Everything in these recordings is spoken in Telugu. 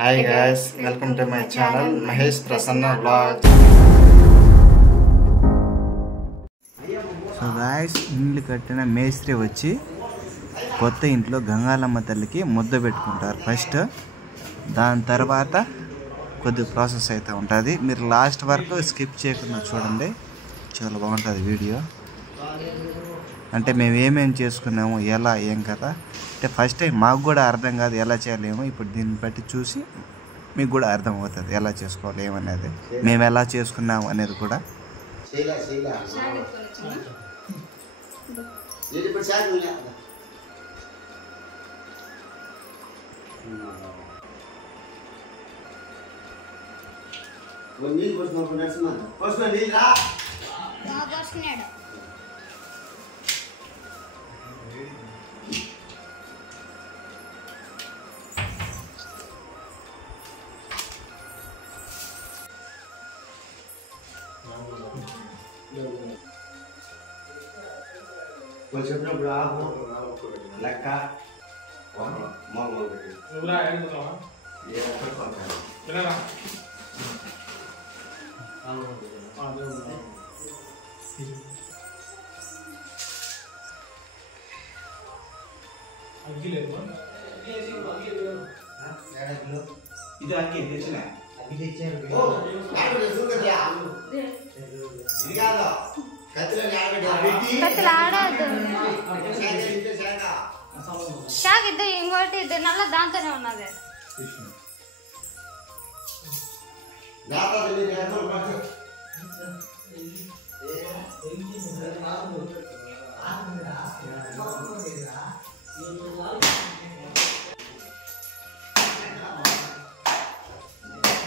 Hi guys, welcome to my channel Mahesh Prasanna blog. So guys, ఇండ్లు కట్టిన మేస్త్రి వచ్చి కొత్త ఇంట్లో గంగాలమ్మ తల్లికి ముద్ద పెట్టుకుంటారు ఫస్ట్. దాని తర్వాత కొద్ది ప్రాసెస్ అయితే ఉంటుంది. మీరు లాస్ట్ వరకు స్కిప్ చేయకుండా చూడండి, చాలా బాగుంటుంది వీడియో. అంటే మేము ఏమేమి చేసుకున్నాము, ఎలా ఏం కదా అంటే ఫస్ట్ టైం మాకు కూడా అర్థం కాదు ఎలా చేయలేము. ఇప్పుడు దీన్ని బట్టి చూసి మీకు కూడా అర్థం అవుతుంది ఎలా చేసుకోవాలి ఏమనేది, మేము ఎలా చేసుకున్నాము అనేది కూడా. వచ్చినప్పుడు ఆకు లెక్క ఇది అగ్గి తెచ్చిన ఇద్దరు ఇంకోటి ఇద్దరు నల్ల దాంతోనే ఉన్నది.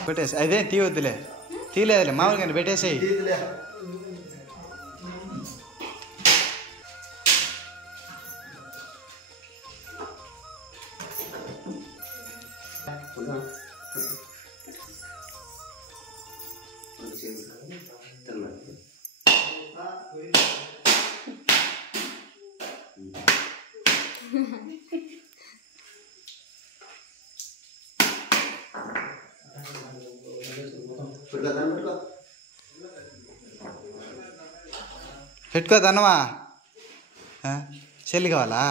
పెట్టేసి అదే తీయొద్దులే, తీయలేదులే మామూలుగా పెట్టేసేయి. పెట్టుకో దన్నమా, చెల్లి కావాలా?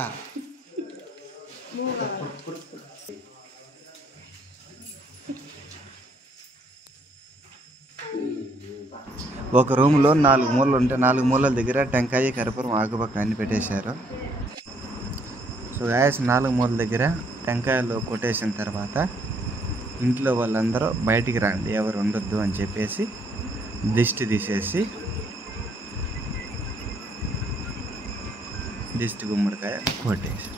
ఒక రూమ్లో 4 మూలలు ఉంటే 4 మూలల దగ్గర టెంకాయ, కర్పూరం, ఆకుపక్క అన్ని పెట్టేశారు. సో గాయస్, 4 మూలల దగ్గర టెంకాయలు కొట్టేసిన తర్వాత ఇంట్లో వాళ్ళందరూ బయటికి రండి, ఎవరు ఉండొద్దు అని చెప్పేసి దిష్టి తీసేసి దిష్టి గుమ్మడికాయ కొట్టేసి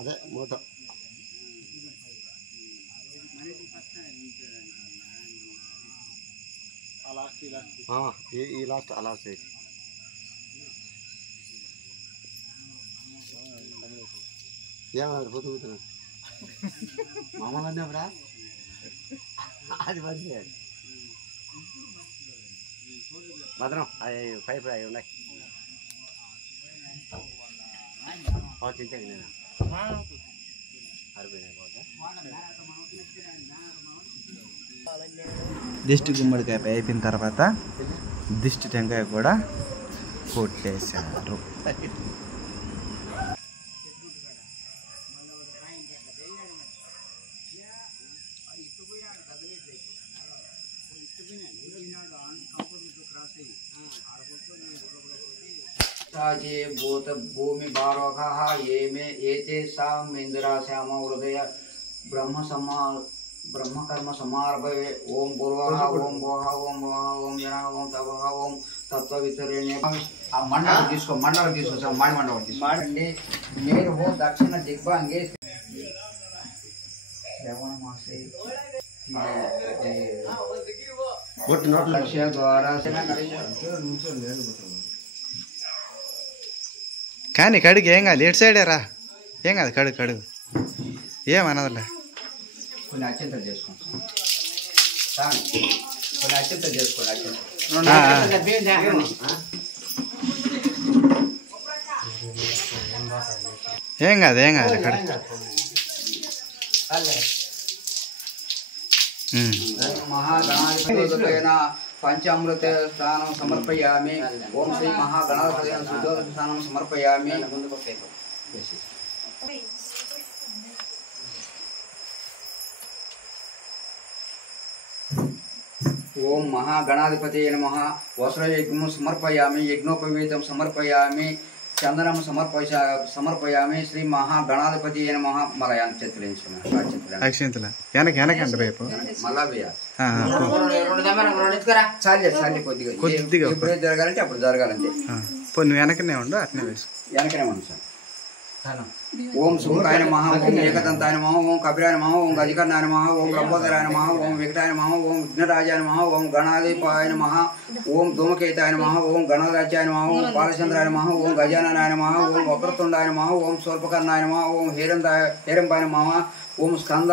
అదే మూత ఈ లాస్ట్ అలా చేసి ఏమన్నా పొద్దుగుతున్నా మామూలు అన్నప్పుడా అది మంచి భద్రం అవి పైపు అవి ఉన్నాయి చింతకి నేను దిష్టి గుమ్మడికాయ అయిపోయిన తర్వాత దిష్టి టెంకాయ కూడా కొట్టేశారు. भूत भूमि बारोखः ये मे एते सामिंद्रा श्याम हृदय ब्रह्म कर्म समारभे ओम पूर्वः ओम भोः ओम भोः ओम जनः ओम तपः ओम तत्ववितरणे आ मंडल తీసుకో సార్ మాడి మండలం తీసుకోండి. మీరు హో దక్షిణ దిగ్భాంగే శ్రవణ మాసే లక్ష్య ద్వారా కానీ కడుగు ఏం కాదు, ఎటు సైడే రా, ఏం కాదు, కడుగు ఏమన్నదిలే. కొన్ని అత్యంత చేసుకోండి, కొన్ని అత్యంత చేసుకోండి. ఏం కాదు ఇక్కడ మహాగణాధిపతేన పంచామృత స్నానం సమర్పయామి. ఓం శ్రీ మహాగణాధిపతేన శుద్ధోదక స్నానం సమర్పయామి. ఓం మహాగణాధిపతయ నమః. వస్త్రయజ్ఞం సమర్పయామి. యజ్ఞోపవీతం సమర్పయామి. చందనం సమర్పయామి. శ్రీ మహాగణాధిపతయ నమః. మళ్ళా అక్షంతల వెనకండి రేపు మళ్ళా చాలే కొద్దిగా ఎప్పుడు జరగాలంటే అప్పుడు జరగాలంటే కొన్ని వెనకనే ఉండు అట్నే వేసు వెనకనే ఉండు సార్. ఓం శుభాయ నమః. ఓం ఏకదంతాయ నమః. ఓం కపిలాయ నమః. ఓం గజకర్ణాయ నమః. ఓం లంబోదరాయ నమః. ఓం వికటాయ నమః. ఓం విఘ్నరాజాయ నమః. ఓం గణాధిపాయ నమః. ఓం ధూమకేతాయ నమః. ఓం గణరాజ్యాయ నమః. ఓం బాలచంద్రాయ నమః. ఓం గజాననాయ నమః. ఓం వక్రతుండాయ నమః. ఓం స్వల్పకర్ణాయ నమః. ఓం హేరంబాయ నమః. ఓం స్కంద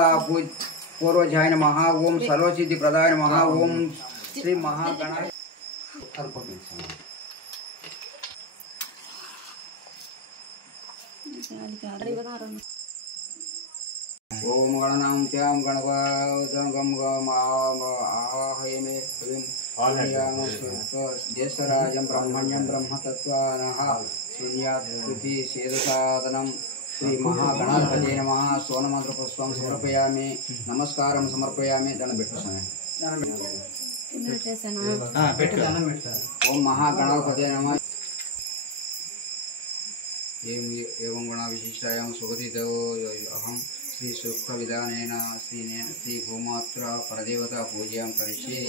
పూర్వజాయ నమః. ఓం సర్వసిద్ధి ప్రదాయ నమః. ఓం శ్రీ మహాగణ ఓం గణనాం త్యాం గణపం ఆవాహయమే జ్యేష్ఠరాజం బ్రహ్మణ్యం బ్రహ్మతత్వానః శూన్యాకృతి సేదసాదనం. శ్రీ మహాగణాధిపతయ నమః. సోనమంత్ర పుష్పం సమర్పయామి. నమస్కారం సమర్పయామి. దండం పెట్టు సమయం. ఓం మహాగణాధిపతయ నమః. ఏం గుణ విశిష్టాయాం సుగతితో అహం శ్రీ సూక్త విధానేన శ్రీ భూమాత్ర పరదేవత పూజాం కరిష్యే.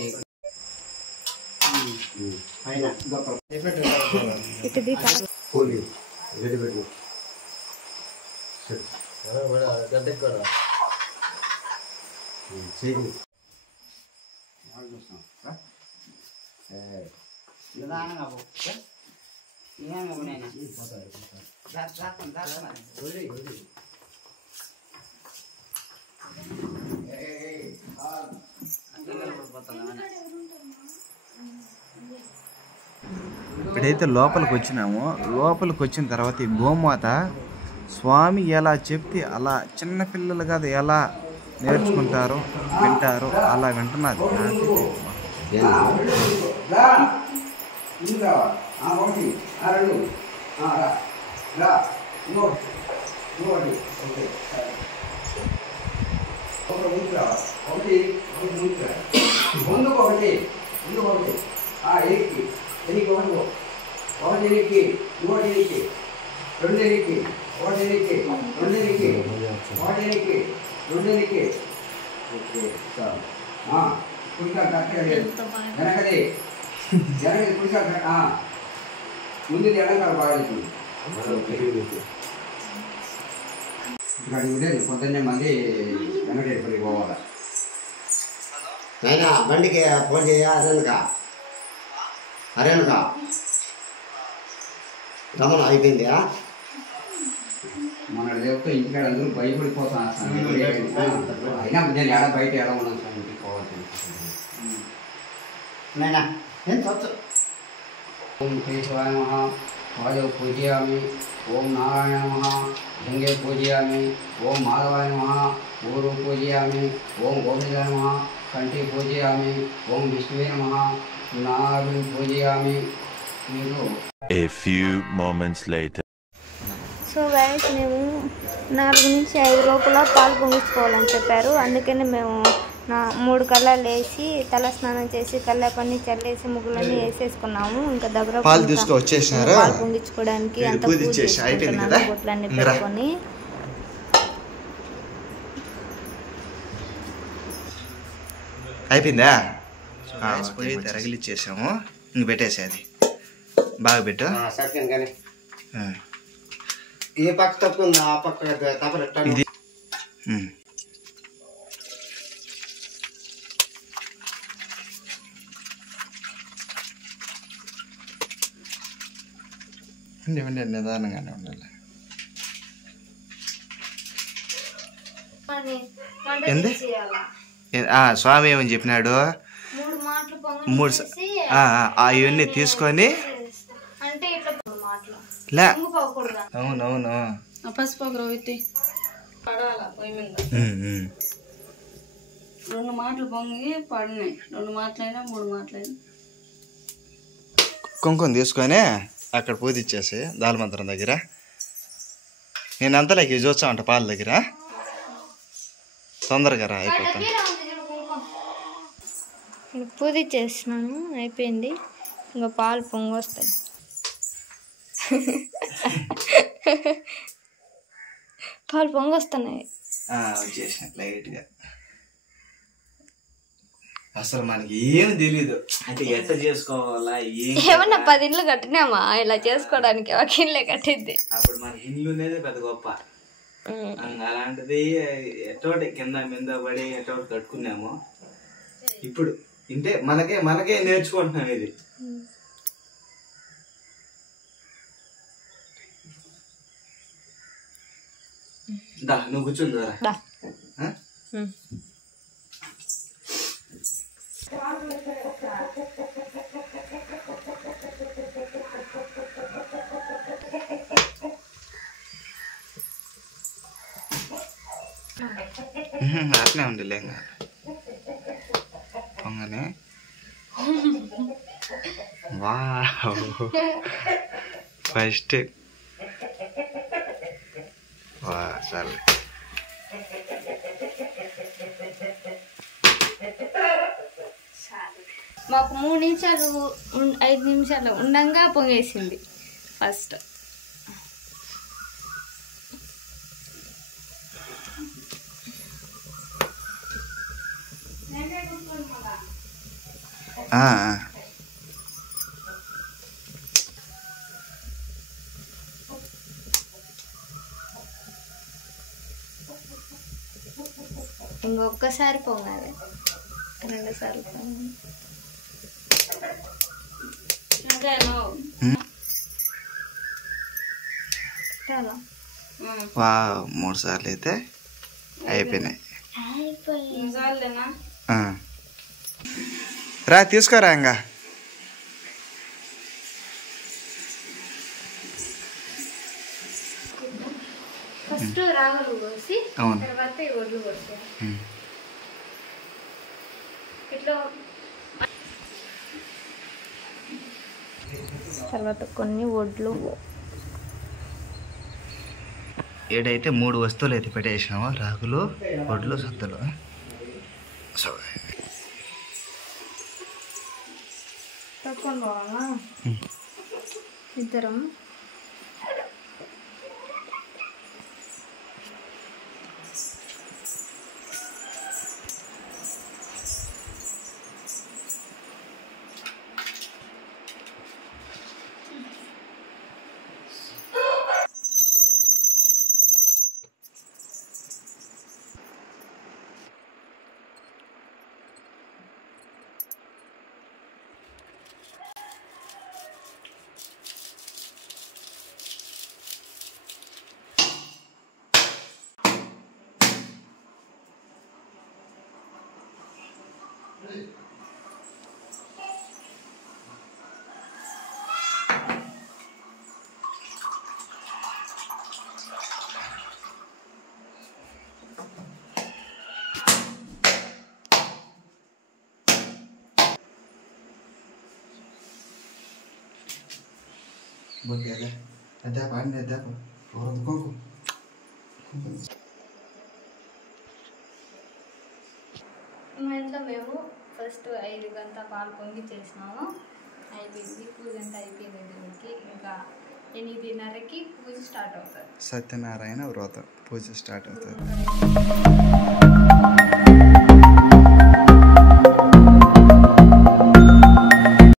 ఇప్పుడైతే లోపలికి వచ్చినాము. లోపలికి వచ్చిన తర్వాత ఈ గోమాత స్వామి ఎలా చెప్తే అలా చిన్నపిల్లలు కాదు ఎలా నేర్చుకుంటారో వింటారో అలా వింటున్నది. ముందు ఎడంకాలు బాగా లేదు. పొద్దున్నే మళ్ళీ వెంకటేశ్వరికి పోవాలా. అయినా బండికి ఫోన్ చేయ అరేనుకా రమణ అయిపోయిందా? మన దేవుడితో ఇంటికాడ అందరూ భయపడిపోతాను. అయినా నేను ఏడ బయట ఏడ ఉన్నాను సార్. ఇంటికి పోవాలి. ఓం కేశవాయ నమః. పాదౌ పూజయామి. ఓం నారాయణ నమః. భృంగే పూజయామి. ఓం మాధవాయ నమః. ఊరు పూజయామి. ఓం గోవిందాయ నమః. కంఠి పూజయామి. ఓం విష్ణువే నమః. నాభి పూజయామి. A few moments later. So guys మేము 4 నుంచి 5 లోపల పాలు పొంగించుకోవాలని చెప్పారు. అందుకని మేము 3 కల్లా లేచి తల స్నానం చేసి కల్లాపన్ని చల్లేసి ముగ్గులన్నీ వేసేసుకున్నాము. ఇంకా దగ్గర పాలు తీసుకొచ్చేసినారా? పాలు పొంగించుకోవడానికి అంత పూజ చేసుకుంటున్నాము. బొట్లన్నీ పెట్టుకొని అయిపోయిందా? పోయి తరగిలిచ్చేసాము. ఇంక పెట్టేసేది బాగా పెట్టు. కానీ ఏ పక్క తప్పుందా ఆ పక్క ఇది నిదానంగానే ఉండాలి. ఏంది స్వామి ఏమని చెప్పినాడు? 3 మాటలు 3 అవన్నీ తీసుకొని అంటే ఇట్లా 3 మాటలు లే పొంగిపోకూడదా? అవునవును పసుపు ఒక రవ్వ పడాల పొయ్యి మీద 2 మాటలు పొంగి పడినాయి. 2 మాటలైనా 3 మాటలైనా కుంకుమ తీసుకొని అక్కడ పూజ ఇచ్చేసి దాల్మంత్రం దగ్గర. నేను అంతలోకి చూసా అంట పాల దగ్గర తొందరగా రా అయిపోతాను. పూజ చేసినాను, అయిపోయింది. ఇంకా పాలు పొంగొస్తాయి. పాలు పొంగొస్తున్నాయి. వచ్చేసిన లైట్గా. అసలు మనకి ఏం తెలీదు అంటే ఎట్లా చేసుకోవాలా ఏమన్నా 10 ఇళ్ళు కట్టినామా ఇలా చేసుకోవడానికి? ఒక ఇల్లే కట్టిద్ది. అప్పుడు మన ఇల్లు అనేది పెద్ద గొప్ప. అలాంటిది ఎటోటి కింద మీద పడి ఎటోటి కట్టుకున్నాము. ఇప్పుడు అంటే మనకే నేర్చుకుంటున్నాం ఇది. దా నువ్వు కూర్చుంది రా. అట్లే ఉండిలే ఇంకా పొంగనే. వా ఫస్ట్ వా సరే మాకు 3 నిమిషాలు 5 నిమిషాలు ఉండంగా పొంగేసింది ఫస్ట్. ఇంకొకసారి పొంగాలి, 2 సార్లు పొంగాలి. వా 3 సార్లు అయితే అయిపోయినాయి. రా తీసుకోరా ఇంకా. ఫస్ట్ రాగులు కోసి తర్వాత ఈ ఒడ్లు కొడతాయి. ఇట్లా తర్వాత కొన్ని ఒడ్లు. ఏడైతే 3 వస్తువులు అయితే పెట్టేసినాము, రాగులు, వడ్లు, సద్దలు. సో తక్కువ పోవాలా ఇద్దరం? మా ఇంట్లో మేము ఫస్ట్ 5 గంటల పాలు పొంగి చేసినాము, అయిపోయింది. పూజ అంతా అయిపోయింది. దీనికి ఇంకా 8:30కి పూజ స్టార్ట్ అవుతుంది. సత్యనారాయణ వ్రతం పూజ స్టార్ట్ అవుతుంది.